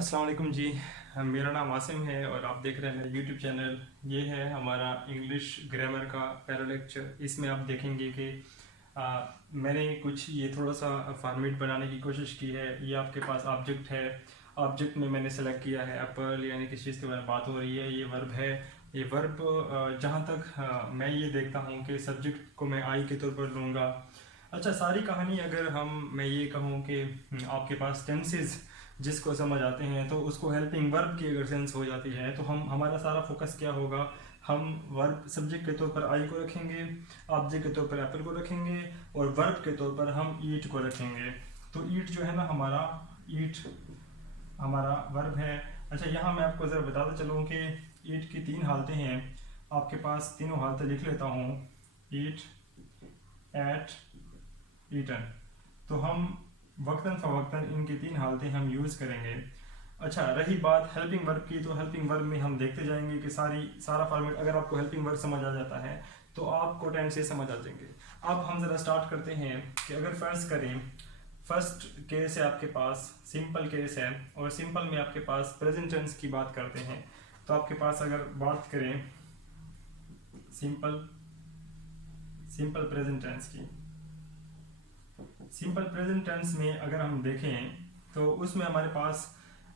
अस्सलाम वालेकुम जी। मेरा नाम आसिम है और आप देख रहे हैं मेरा यूट्यूब चैनल। ये है हमारा इंग्लिश ग्रामर का पैरा लेक्चर। इसमें आप देखेंगे कि मैंने कुछ ये थोड़ा सा फॉर्मेट बनाने की कोशिश की है। ये आपके पास ऑब्जेक्ट है। ऑब्जेक्ट में मैंने सेलेक्ट किया है एप्पल, यानी किस चीज़ के बारे में बात हो रही है। ये वर्ब है। ये वर्ब जहाँ तक मैं ये देखता हूँ कि सब्जेक्ट को मैं आई के तौर पर लूँगा। अच्छा, सारी कहानी अगर मैं ये कहूँ कि आपके पास टेंसेस जिसको समझ आते हैं तो उसको हेल्पिंग वर्ब की अगर सेंस हो जाती है तो हमारा सारा फोकस क्या होगा। हम वर्ब सब्जेक्ट के तौर पर आई को रखेंगे, ऑब्जेक्ट के तौर पर एप्पल को रखेंगे और वर्ब के तौर पर हम ईट को रखेंगे। तो ईट जो है ना, ईट हमारा वर्ब है। अच्छा, यहाँ मैं आपको ज़रा बताता चलूँ कि ईट की तीन हालतें हैं। आपके पास तीनों हालतें लिख लेता हूँ। ईट, एट, ईटन। तो हम वक्तन फ़वक्तन इनकी तीन हालतें हम यूज़ करेंगे। अच्छा, रही बात हेल्पिंग वर्ब की, तो हेल्पिंग वर्ब में हम देखते जाएंगे कि सारा फॉर्मेट अगर आपको हेल्पिंग वर्ब समझ आ जाता है तो आपको टेंस से समझ आ जाएंगे। अब हम ज़रा स्टार्ट करते हैं कि अगर फर्ज करें, फर्स्ट केस है आपके पास सिंपल केस है और सिंपल में आपके पास प्रेजेंट टेंस की बात करते हैं। तो आपके पास अगर बात करें सिंपल सिंपल प्रेजेंट टेंस की, सिंपल प्रेजेंट टेंस में अगर हम देखें तो उसमें हमारे पास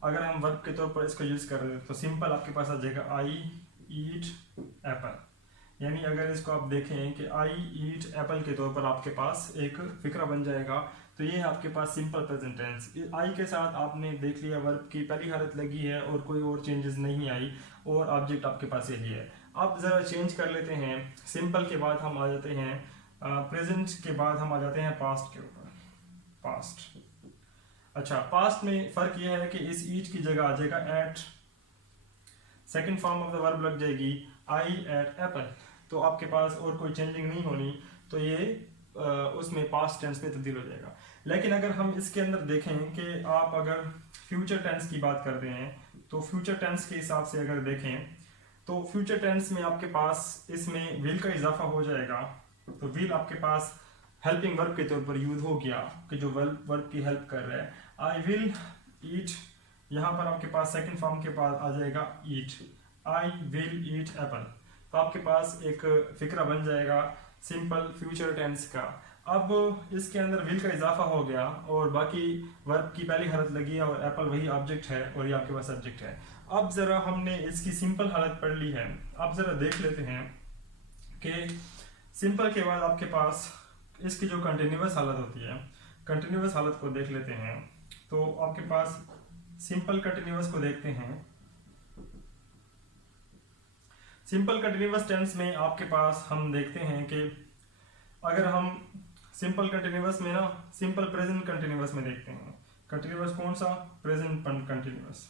अगर हम वर्ब के तौर पर इसको यूज़ कर रहे हैं तो सिंपल आपके पास आ जाएगा आई ईट एप्पल। यानी अगर इसको आप देखें कि आई ईट एप्पल के तौर पर आपके पास एक फिक्रा बन जाएगा। तो ये है आपके पास सिंपल प्रेजेंट टेंस। आई के साथ आपने देख लिया वर्ब की पहली हालत लगी है और कोई और चेंजेस नहीं आई और ऑब्जेक्ट आपके पास यही है। अब ज़रा चेंज कर लेते हैं। सिंपल के बाद हम आ जाते हैं प्रेजेंट के बाद हम आ जाते हैं पास्ट के ऊपर। पास्ट, अच्छा, पास्ट में फ़र्क यह है कि इस ईट की जगह आ जाएगा ate, second form of the verb लग जाएगी आई एट एप्पल। तो आपके पास और कोई चेंजिंग नहीं होनी, तो ये उसमें पास्ट टेंस में तब्दील हो जाएगा। लेकिन अगर हम इसके अंदर देखें कि आप अगर फ्यूचर टेंस की बात करते हैं तो फ्यूचर टेंस के हिसाब से अगर देखें तो फ्यूचर टेंस में आपके पास इसमें विल का इजाफा हो जाएगा। तो विल आपके पास हेल्पिंग वर्ब के तौर पर यूज हो गया कि जो वर्ब की हेल्प कर रहा है। आई विल ईट, यहाँ पर आपके पास सेकंड फॉर्म के बाद आ जाएगा ईट, आई विल ईट एप्पल। तो आपके पास एक फिक्रा बन जाएगा सिंपल फ्यूचर टेंस का। अब इसके अंदर विल का इजाफा हो गया और बाकी वर्ब की पहली हालत लगी है और एप्पल वही ऑब्जेक्ट है और ये आपके पास सब्जेक्ट है। अब ज़रा हमने इसकी सिंपल हालत पढ़ ली है। अब ज़रा देख लेते हैं कि सिंपल के बाद आपके पास इसकी जो कंटिन्यूअस हालत होती है, कंटिन्यूअस हालत को देख लेते हैं। तो आपके पास सिंपल कंटिन्यूअस को देखते हैं। सिंपल कंटिन्यूअस टेंस में आपके पास हम देखते हैं कि अगर हम सिंपल कंटिन्यूअस में ना सिंपल प्रेजेंट कंटिन्यूअस में देखते हैं। कंटिन्यूअस कौन सा? Present continuous.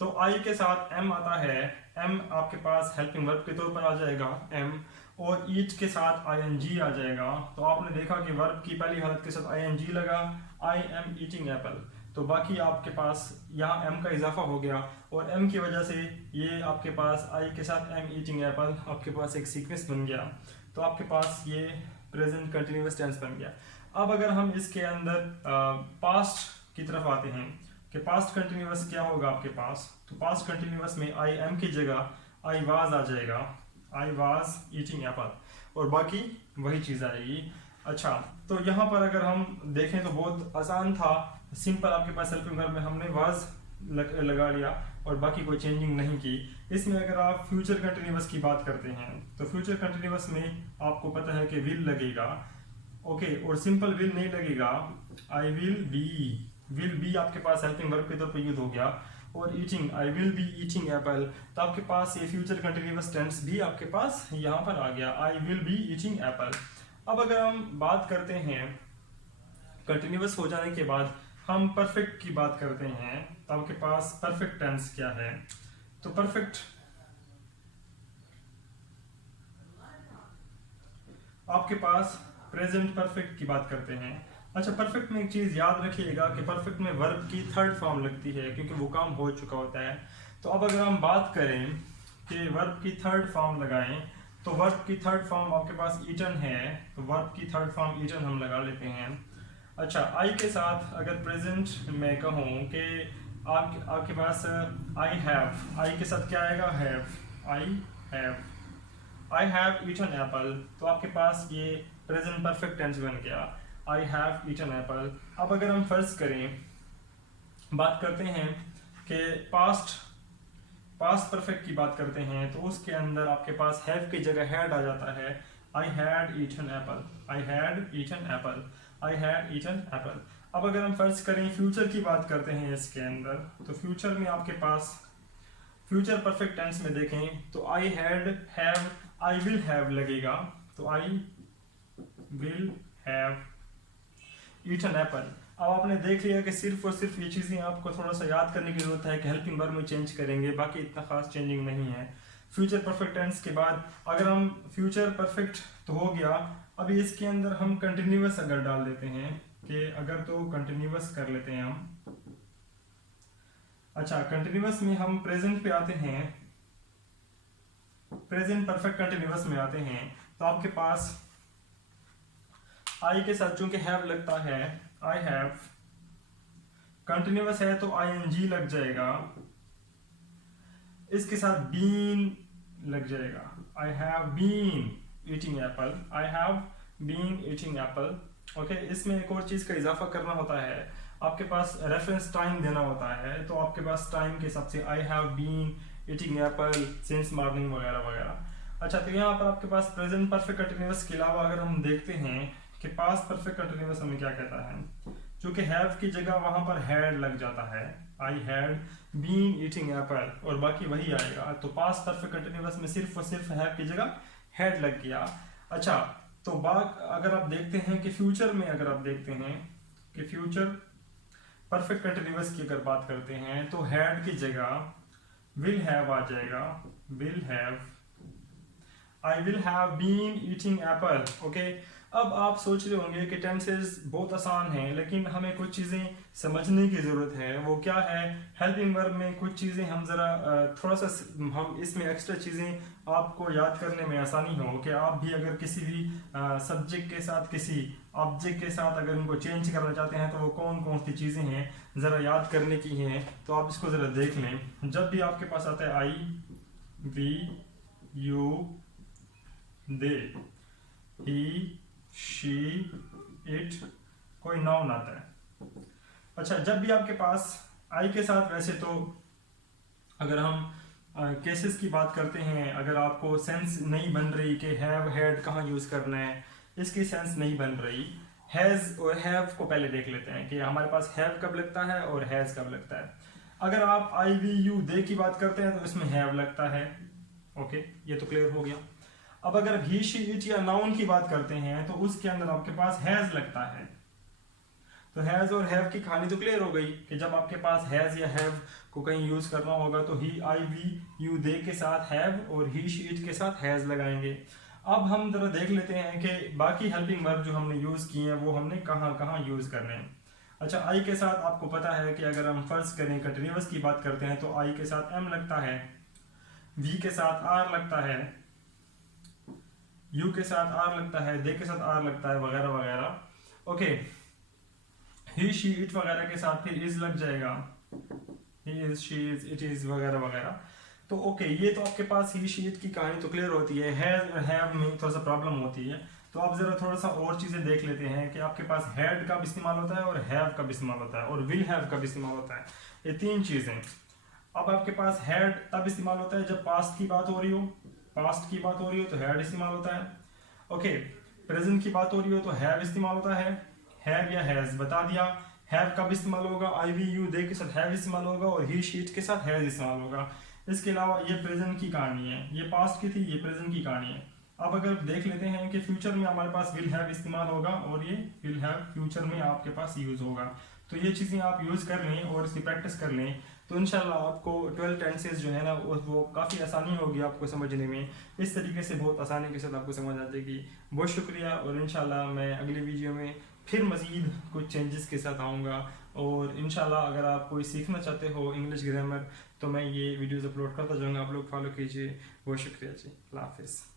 तो आई के साथ एम आता है, एम आपके पास हेल्पिंग वर्ब के तौर पर आ जाएगा एम, और ईट के साथ आई एन जी आ जाएगा। तो आपने देखा कि वर्ब की पहली हालत के साथ आई एन जी लगा, आई एम ईटिंग एप्पल। तो बाकी आपके पास यहाँ एम का इजाफा हो गया और एम की वजह से ये आपके पास आई के साथ एम ईटिंग एप्पल आपके पास एक सीक्वेंस बन गया। तो आपके पास ये प्रेजेंट कंटिन्यूअस टेंस बन गया। अब अगर हम इसके अंदर पास्ट की तरफ आते हैं कि पास्ट कंटिन्यूअस क्या होगा आपके पास, तो पास्ट कंटिन्यूअस में आई एम की जगह आई वाज आ जाएगा, आई वाज ईटिंग एप्पल, और बाकी वही चीज़ आएगी। अच्छा, तो यहाँ पर अगर हम देखें तो बहुत आसान था। सिंपल आपके पास हेल्पिंग वर्ब में हमने वाज लगा लिया और बाकी कोई चेंजिंग नहीं की। इसमें अगर आप फ्यूचर कंटिन्यूअस की बात करते हैं तो फ्यूचर कंटिन्यूअस में आपको पता है कि विल लगेगा, ओके, और सिंपल विल नहीं लगेगा। आई विल बी आपके पास हेल्पिंग वर्ब के तौर पर यूज हो गया, और eating, I will be eating Apple. तो आपके पास ये फ्यूचर कंटिन्यूअस टेंस भी आपके पास यहाँ पर आ गया, I will be eating Apple. अब अगर हम बात करते हैं कंटिन्यूअस हो जाने के बाद हम परफेक्ट की बात करते हैं, तो आपके पास परफेक्ट टेंस क्या है? तो परफेक्ट आपके पास प्रेजेंट परफेक्ट की बात करते हैं। अच्छा, परफेक्ट में एक चीज़ याद रखिएगा कि परफेक्ट में वर्ब की थर्ड फॉर्म लगती है क्योंकि वो काम हो चुका होता है। तो अब अगर हम बात करें कि वर्ब की थर्ड फॉर्म लगाएं, तो वर्ब की थर्ड फॉर्म आपके पास ईटन है, तो वर्ब की थर्ड फॉर्म ईटन हम लगा लेते हैं। अच्छा, आई के साथ अगर प्रेजेंट में कहूँ कि आपके पास आई हैव, आई के साथ क्या आएगा? Have. I have eaten apple, तो आपके पास ये प्रेजेंट परफेक्ट टेंस बन गया, आई हैव ईटन एप्पल। अब अगर हम फर्ज करें, बात करते हैं कि पास्ट परफेक्ट की बात करते हैं, तो उसके अंदर आपके पास हैव की जगह हैड आ जाता है। I had eaten apple, I had eaten apple, I had eaten apple. अब अगर हम फर्ज करें फ्यूचर की बात करते हैं इसके अंदर, तो फ्यूचर में आपके पास फ्यूचर परफेक्ट टेंस में देखें तो I had, have, I will have लगेगा, तो I will have eaten apple. अब आपने देख लिया कि सिर्फ और सिर्फ ये चीज़ें आपको थोड़ा सा याद करने की जरूरत है कि हेल्पिंग वर्ब में चेंज करेंगे, बाकी इतना खास चेंजिंग नहीं है। फ्यूचर परफेक्ट टेंस के बाद अगर हम फ्यूचर परफेक्ट तो हो गया, अभी इसके अंदर हम कंटिन्यूअस अगर डाल देते हैं कि अगर, तो कंटिन्यूअस कर लेते हैं हम। अच्छा, कंटिन्यूअस में हम प्रेजेंट पे आते हैं, प्रेजेंट परफेक्ट कंटिन्यूअस में आते हैं, तो आपके पास आई के साथ चूंकि हैव लगता है, आई हैव, कंटिन्यूअस है तो आईएनजी लग जाएगा, इसके साथ बीन लग जाएगा, I have been eating apple, I have been eating apple. Okay, इसमें एक और चीज का इजाफा करना होता है, आपके पास रेफरेंस टाइम देना होता है, तो आपके पास टाइम के हिसाब से I have been eating apple since morning वगैरह वगैरह। अच्छा, तो यहाँ पर आपके पास प्रेजेंट परफेक्ट कंटिन्यूअस के अलावा अगर हम देखते हैं कि पास्ट परफेक्ट कंटिन्यूअस हमें क्या कहता है, क्योंकि हैव की जगह वहां पर हैड लग जाता है, I had been eating apple, और बाकी वही आएगा, तो पास्ट परफेक्ट कंटिन्यूअस में सिर्फ और सिर्फ हैव की जगह हैड लग गया। अच्छा, तो बात अगर आप देखते हैं कि फ्यूचर में, अगर आप देखते हैं कि फ्यूचर परफेक्ट कंटिन्यूअस की अगर बात करते हैं, तो हैड की जगह विल हैव आ जाएगा, will have, I will have been eating apple. Okay, अब आप सोच रहे होंगे कि टेंसेस बहुत आसान हैं, लेकिन हमें कुछ चीज़ें समझने की ज़रूरत है। वो क्या है? हेल्पिंग वर्ब में कुछ चीज़ें हम ज़रा थोड़ा सा हम इसमें एक्स्ट्रा चीज़ें आपको याद करने में आसानी हो, कि आप भी अगर किसी भी सब्जेक्ट के साथ किसी ऑब्जेक्ट के साथ अगर उनको चेंज करना चाहते हैं, तो वो कौन कौन सी चीज़ें हैं ज़रा याद करने की हैं, तो आप इसको ज़रा देख लें। जब भी आपके पास आता है I, we, you, they, he, she, it, कोई नाउन आता है। अच्छा, जब भी आपके पास आई के साथ, वैसे तो अगर हम केसेस की बात करते हैं, अगर आपको सेंस नहीं बन रही कि हैव हैड कहाँ यूज करना है, इसकी सेंस नहीं बन रही, हैज और हैव को पहले देख लेते हैं कि हमारे पास हैव कब लगता है और हैज कब लगता है। अगर आप आई, वी, यू, दे की बात करते हैं, तो इसमें हैव लगता है। ओके, ये तो क्लियर हो गया। अब अगर ही, शी, इट या नाउन की बात करते हैं, तो उसके अंदर आपके पास हैज लगता है। तो हैज और हैव की कहानी तो क्लियर हो गई कि जब आपके पास हैज या हैव को कहीं यूज करना होगा, तो ही, आई, वी, यू, दे के साथ हैव और ही, शी, इट के साथ हैज लगाएंगे। अब हम जरा देख लेते हैं कि बाकी हेल्पिंग वर्ब जो हमने यूज किए हैं, वो हमने कहाँ कहाँ यूज करने हैं। अच्छा, आई के साथ आपको पता है कि अगर हम फर्ज करें कंटिन्यूअस की बात करते हैं, तो आई के साथ एम लगता है, वी के साथ आर लगता है, यू के साथ आर लगता है, दे के साथ आर लगता है, वगैरह वगैरह। ओके, ही, शी, इट वगैरह के साथ फिर इज लग जाएगा, he is, she is, it is, वगैरह वगैरह। तो ओके, ये तो आपके पास ही, शी, इट की कहानी तो क्लियर होती है। हैज और हैव में थोड़ा सा प्रॉब्लम होती है, तो आप जरा थोड़ा सा और चीजें देख लेते हैं कि आपके पास हैड कब इस्तेमाल होता है और हैव कब इस्तेमाल होता है और विल हैव कब इस्तेमाल होता है। ये तीन चीजें। अब आपके पास हैड तब इस्तेमाल होता है जब पास्ट की बात हो रही हो, पास्ट की बात हो रही हो तो हैड इस्तेमाल होता है। ओके, प्रेजेंट की बात हो रही हो तो हैव इस्तेमाल होता है, हैव या हैज बता दिया। हैव कब इस्तेमाल होगा? आई, वी, यू, दे के साथ हैव इस्तेमाल होगा और ही, शी, इट के साथ हैज इस्तेमाल होगा। इसके अलावा ये प्रेजेंट की कहानी है, ये पास्ट की थी, ये प्रेजेंट की कहानी है। अब अगर देख लेते हैं कि फ्यूचर में हमारे पास विल हैव इस्तेमाल होगा और ये विल हैव फ्यूचर में आपके पास यूज होगा। तो ये चीज़ें आप यूज कर लें और इसकी प्रैक्टिस कर लें, तो इंशाल्लाह आपको 12 टेंसेस जो है ना वो काफ़ी आसानी होगी आपको समझने में। इस तरीके से बहुत आसानी के साथ आपको समझ आ जाएगी। बहुत शुक्रिया, और इंशाल्लाह मैं अगली वीडियो में फिर मज़ीद कुछ चेंजेस के साथ आऊँगा। और इंशाल्लाह अगर आप कोई सीखना चाहते हो इंग्लिश ग्रामर, तो मैं ये वीडियोज़ अपलोड करता जाऊँगा, आप लोग फॉलो कीजिए। बहुत शुक्रिया जी, अल्लाह हाफिज़।